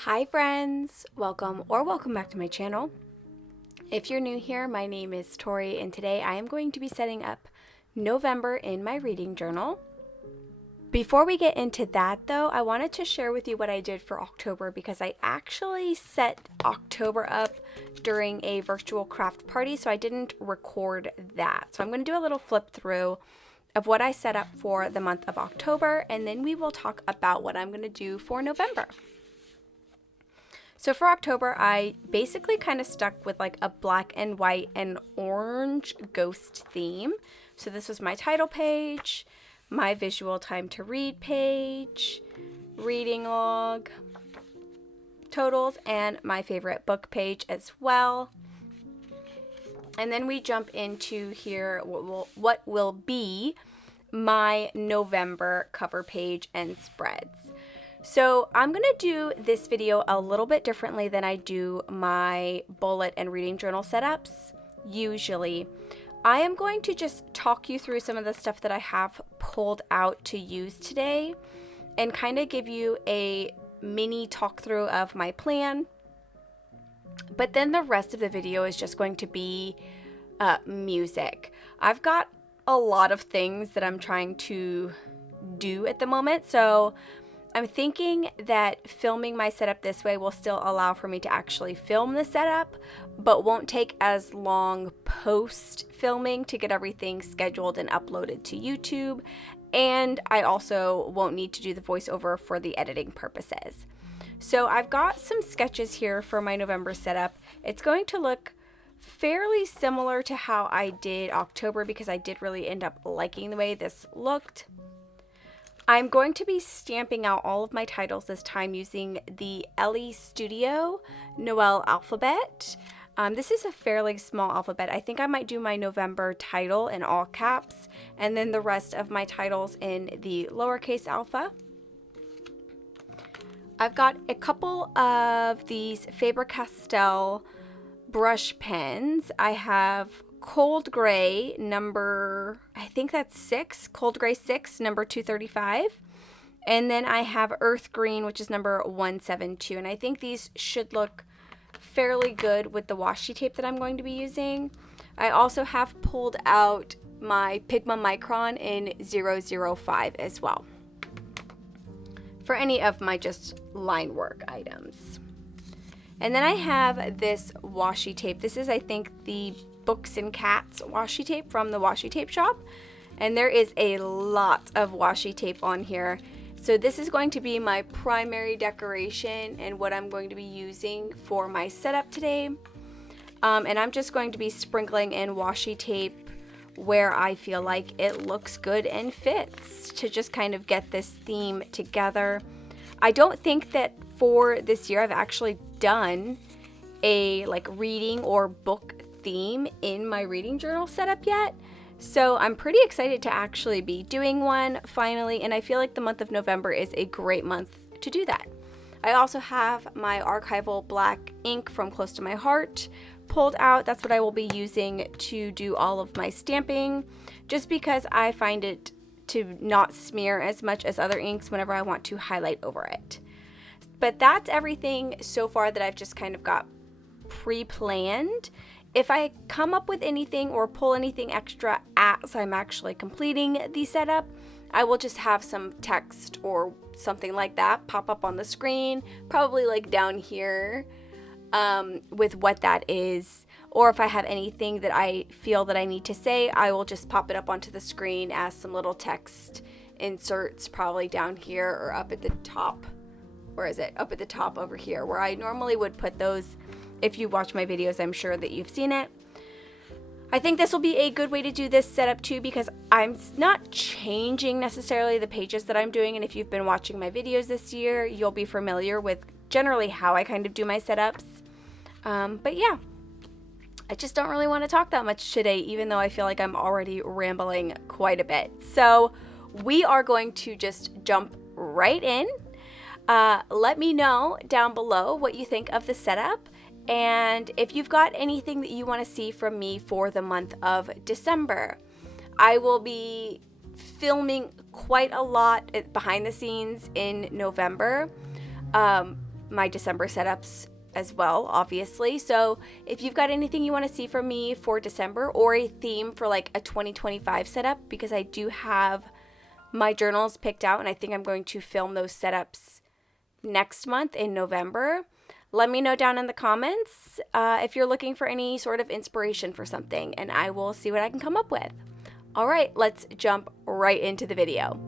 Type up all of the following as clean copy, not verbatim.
Hi friends, welcome back to my channel. If you're new here, my name is Tori and today I am going to be setting up November in my reading journal. Before we get into that though, I wanted to share with you what I did for October because I actually set October up during a virtual craft party, so I didn't record that. So I'm going to do a little flip through of what I set up for the month of October, and then we will talk about what I'm going to do for November. So for October, I basically kind of stuck with like a black and white and orange ghost theme. So this was my title page, my visual time to read page, reading log, totals, and my favorite book page as well. And then we jump into here what will be my November cover page and spreads. So I'm going to do this video a little bit differently than I do my bullet and reading journal setups usually. I am going to just talk you through some of the stuff that I have pulled out to use today and kind of give you a mini talk through of my plan. But then the rest of the video is just going to be music. I've got a lot of things that I'm trying to do at the moment, so I'm thinking that filming my setup this way will still allow for me to actually film the setup, but won't take as long post filming to get everything scheduled and uploaded to YouTube. And I also won't need to do the voiceover for the editing purposes. So I've got some sketches here for my November setup. It's going to look fairly similar to how I did October because I did really end up liking the way this looked. I'm going to be stamping out all of my titles this time using the Ellie Studio Noel alphabet. This is a fairly small alphabet. I think I might do my November title in all caps and then the rest of my titles in the lowercase alpha. I've got a couple of these Faber-Castell brush pens. I have Cold Gray number, I think that's 6, Cold Gray 6, number 235. And then I have Earth Green, which is number 172. And I think these should look fairly good with the washi tape that I'm going to be using. I also have pulled out my Pigma Micron in 005 as well for any of my just line work items. And then I have this washi tape. This is, I think, the Books and Cats washi tape from the washi tape shop, and there is a lot of washi tape on here. So this is going to be my primary decoration and what I'm going to be using for my setup today. And I'm just going to be sprinkling in washi tape where I feel like it looks good and fits to just kind of get this theme together. I don't think that for this year I've actually done a like reading or book theme in my reading journal setup yet, so I'm pretty excited to actually be doing one finally, and I feel like the month of November is a great month to do that. I also have my archival black ink from Close to My Heart pulled out. That's what I will be using to do all of my stamping, just because I find it to not smear as much as other inks whenever I want to highlight over it. But that's everything so far that I've just kind of got pre-planned. If I come up with anything or pull anything extra as I'm actually completing the setup, I will just have some text or something like that pop up on the screen, probably like down here with what that is. Or if I have anything that I feel that I need to say, I will just pop it up onto the screen as some little text inserts, probably down here or up at the top. Where is it? Up at the top over here, where I normally would put those. If you watch my videos, I'm sure that you've seen it. I think this will be a good way to do this setup too, because I'm not changing necessarily the pages that I'm doing. And if you've been watching my videos this year, you'll be familiar with generally how I kind of do my setups. But yeah, I just don't really want to talk that much today, even though I feel like I'm already rambling quite a bit. So we are going to just jump right in. Let me know down below what you think of the setup. And if you've got anything that you want to see from me for the month of December. I will be filming quite a lot behind the scenes in November. my December setups as well, obviously. So if you've got anything you want to see from me for December, or a theme for like a 2025 setup, because I do have my journals picked out and I think I'm going to film those setups next month in November, let me know down in the comments if you're looking for any sort of inspiration for something, and I will see what I can come up with. All right, let's jump right into the video.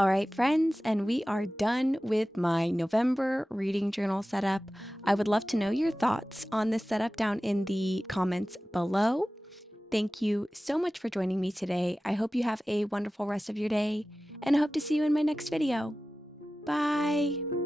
All right, friends, and we are done with my November reading journal setup. I would love to know your thoughts on this setup down in the comments below. Thank you so much for joining me today. I hope you have a wonderful rest of your day, and I hope to see you in my next video. Bye!